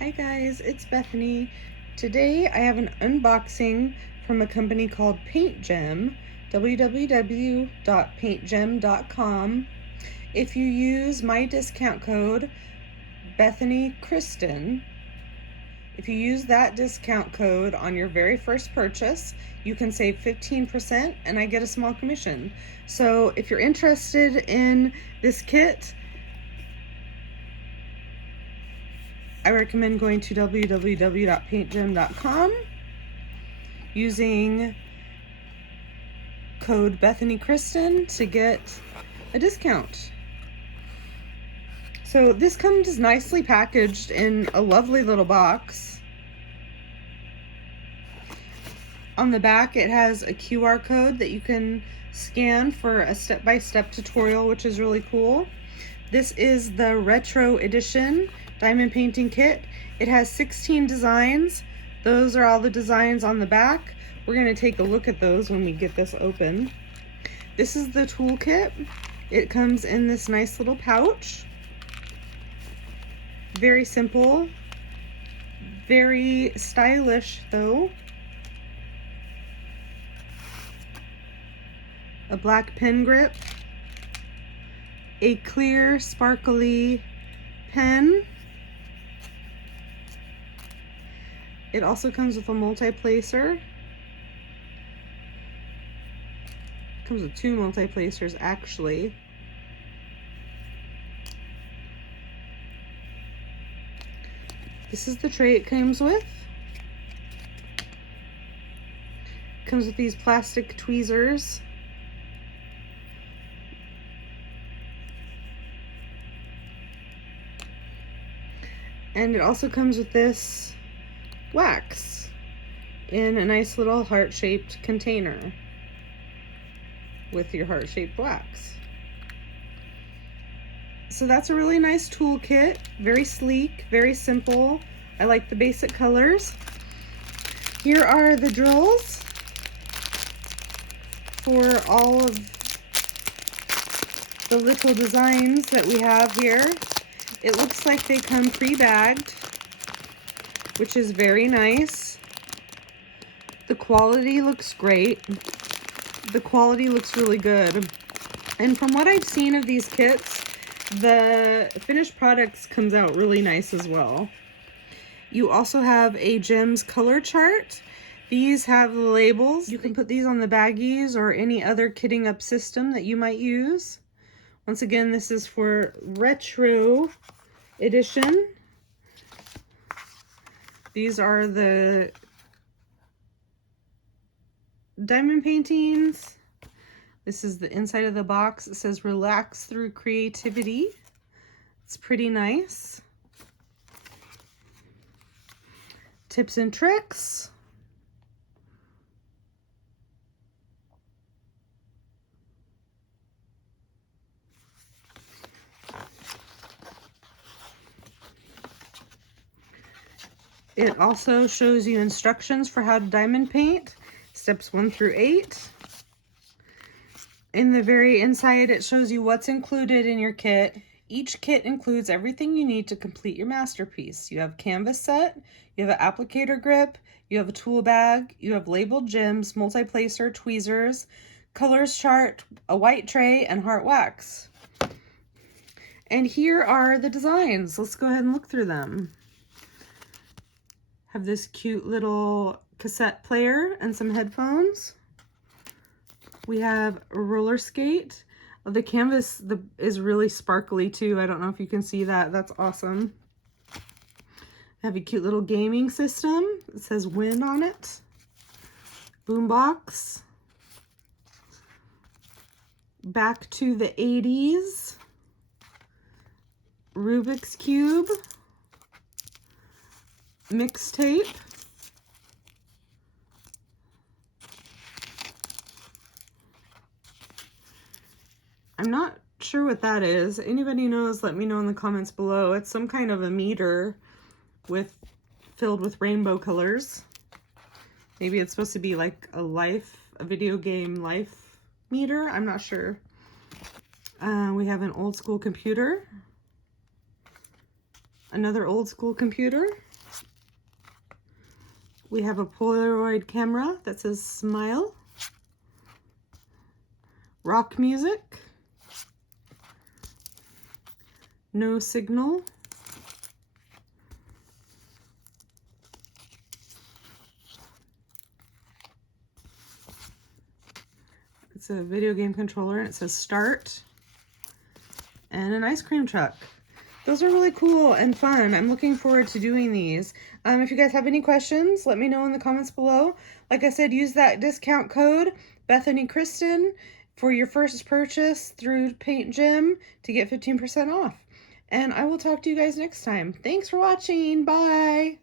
Hi guys, it's Bethany. Today I have an unboxing from a company called Paintgem, www.paintgem.com. If you use my discount code BethanyKristen, if you use that discount code on your very first purchase, you can save 15% and I get a small commission. So if you're interested in this kit, I recommend going to www.paintgem.com using code BethanyKristen to get a discount. So this comes nicely packaged in a lovely little box. On the back it has a QR code that you can scan for a step-by-step tutorial, which is really cool. This is the retro edition diamond painting kit. It has 16 designs. Those are all the designs on the back. We're going to take a look at those when we get this open. This is the toolkit. It comes in this nice little pouch. Very simple, very stylish though. A black pen grip, a clear sparkly pen. It also comes with a multi-placer. Comes with two multi-placers actually. This is the tray it comes with. Comes with these plastic tweezers. And it also comes with this wax in a nice little heart-shaped container with your heart-shaped wax. So that's a really nice toolkit, very sleek, very simple. I like the basic colors. Here are the drills for all of the little designs that we have here. It looks like they come pre-bagged, which is very nice. The quality looks great. The quality looks really good. And from what I've seen of these kits, the finished products comes out really nice as well. You also have a Gems color chart. These have the labels. You can put these on the baggies or any other kitting up system that you might use. Once again, this is for retro edition. These are the diamond paintings. This is the inside of the box. It says relax through creativity. It's pretty nice. Tips and tricks. It also shows you instructions for how to diamond paint, steps 1 through 8. In the very inside, it shows you what's included in your kit. Each kit includes everything you need to complete your masterpiece. You have canvas set, you have an applicator grip, you have a tool bag, you have labeled gems, multi-placer, tweezers, colors chart, a white tray, and heart wax. And here are the designs. Let's go ahead and look through them. Have this cute little cassette player and some headphones. We have a roller skate. The canvas is really sparkly too. I don't know if you can see that. That's awesome. Have a cute little gaming system. It says Win on it. Boombox. Back to the 80s. Rubik's Cube. Mixtape. I'm not sure what that is. Anybody knows, let me know in the comments below. It's some kind of a meter filled with rainbow colors. Maybe it's supposed to be like a video game life meter. I'm not sure. We have an old school computer. Another old school computer. We have a Polaroid camera that says smile. Rock music. No signal. It's a video game controller and it says start. And an ice cream truck. Those are really cool and fun. I'm looking forward to doing these. If you guys have any questions, let me know in the comments below. Like I said, use that discount code BethanyKristen for your first purchase through Paintgem to get 15% off. And I will talk to you guys next time. Thanks for watching. Bye.